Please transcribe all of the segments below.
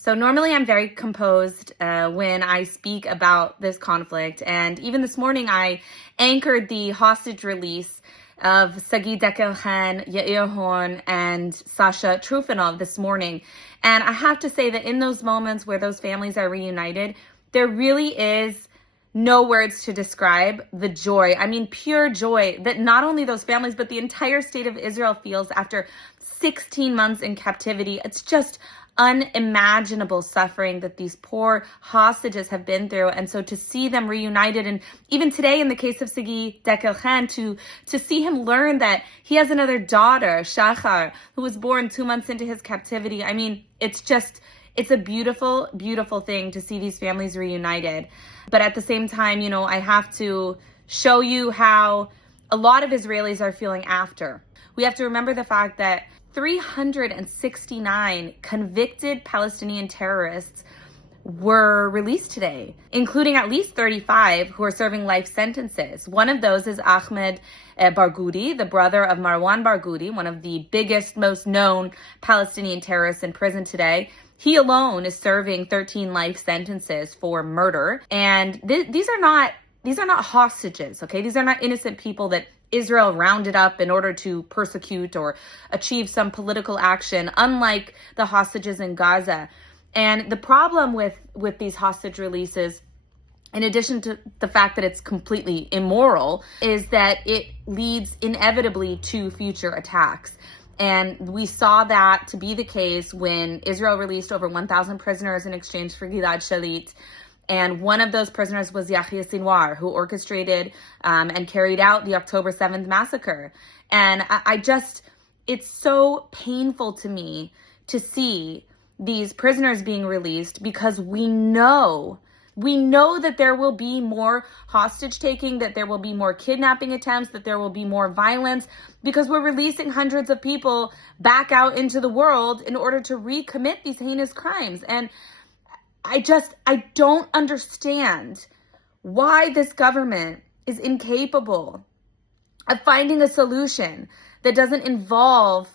So normally I'm very composed when I speak about this conflict. And even this morning, I anchored the hostage release of Sagi Dekelhan, Yair Horn, and Sasha Trufanov this morning. And I have to say that in those moments where those families are reunited, there really is no words to describe the joy. I mean, pure joy that not only those families, but the entire state of Israel feels after 16 months in captivity. It's just unimaginable suffering that these poor hostages have been through. And so to see them reunited, and even today in the case of Sagi Dekelhan, to see him learn that he has another daughter, Shachar, who was born 2 months into his captivity. I mean, it's a beautiful, beautiful thing to see these families reunited. But at the same time, I have to show you how a lot of Israelis are feeling after. We have to remember the fact that 369 convicted Palestinian terrorists were released today, including at least 35 who are serving life sentences. One of those is Ahmed Barghouti, the brother of Marwan Barghouti, one of the biggest, most known Palestinian terrorists in prison today. He alone is serving 13 life sentences for murder. And these are not hostages, okay? These are not innocent people that Israel rounded up in order to persecute or achieve some political action, unlike the hostages in Gaza. And the problem with these hostage releases, in addition to the fact that it's completely immoral, is that it leads inevitably to future attacks. And we saw that to be the case when Israel released over 1,000 prisoners in exchange for Gilad Shalit. And one of those prisoners was Yahya Sinwar, who orchestrated and carried out the October 7th massacre. And it's so painful to me to see these prisoners being released, because we know that there will be more hostage taking, that there will be more kidnapping attempts, that there will be more violence, because we're releasing hundreds of people back out into the world in order to recommit these heinous crimes. And I don't understand why this government is incapable of finding a solution that doesn't involve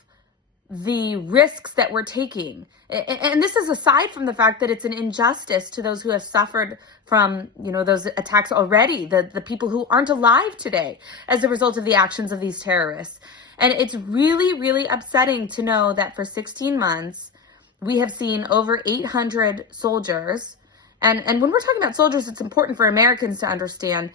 the risks that we're taking. And this is aside from the fact that it's an injustice to those who have suffered from, those attacks already, the people who aren't alive today as a result of the actions of these terrorists. And it's really, really upsetting to know that for 16 months, we have seen over 800 soldiers. And when we're talking about soldiers, it's important for Americans to understand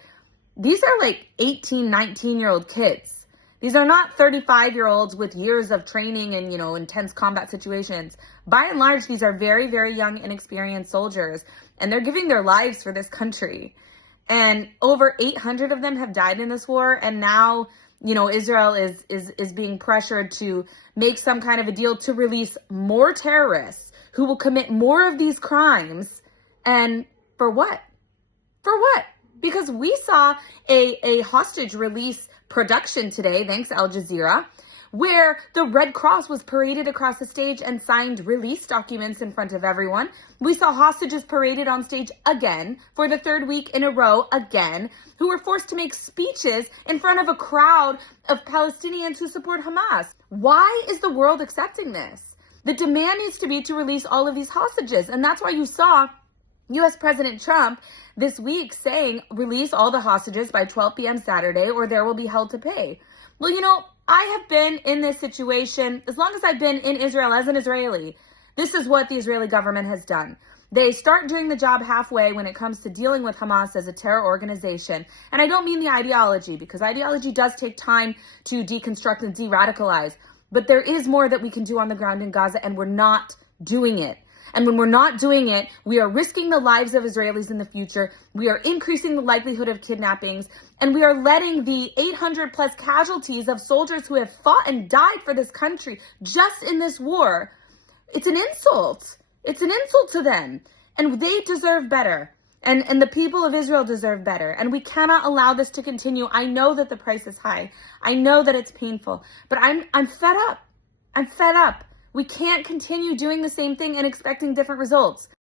these are like 18, 19-year-old kids. These are not 35-year-olds with years of training and, intense combat situations. By and large, these are very, very young, inexperienced soldiers, and they're giving their lives for this country. And over 800 of them have died in this war, and now Israel is being pressured to make some kind of a deal to release more terrorists who will commit more of these crimes. And for what? For what? Because we saw a hostage release production today, thanks Al Jazeera, where the Red Cross was paraded across the stage and signed release documents in front of everyone. We saw hostages paraded on stage again for the third week in a row again, who were forced to make speeches in front of a crowd of Palestinians who support Hamas. Why is the world accepting this? The demand needs to be to release all of these hostages. And that's why you saw U.S. President Trump this week saying, release all the hostages by 12 p.m. Saturday or there will be hell to pay. Well, I have been in this situation as long as I've been in Israel as an Israeli. This is what the Israeli government has done. They start doing the job halfway when it comes to dealing with Hamas as a terror organization. And I don't mean the ideology, because ideology does take time to deconstruct and de-radicalize. But there is more that we can do on the ground in Gaza, and we're not doing it. And when we're not doing it, we are risking the lives of Israelis in the future. We are increasing the likelihood of kidnappings. And we are letting the 800 plus casualties of soldiers who have fought and died for this country just in this war. It's an insult. It's an insult to them. And they deserve better. And the people of Israel deserve better. And we cannot allow this to continue. I know that the price is high. I know that it's painful. But I'm fed up. I'm fed up. We can't continue doing the same thing and expecting different results.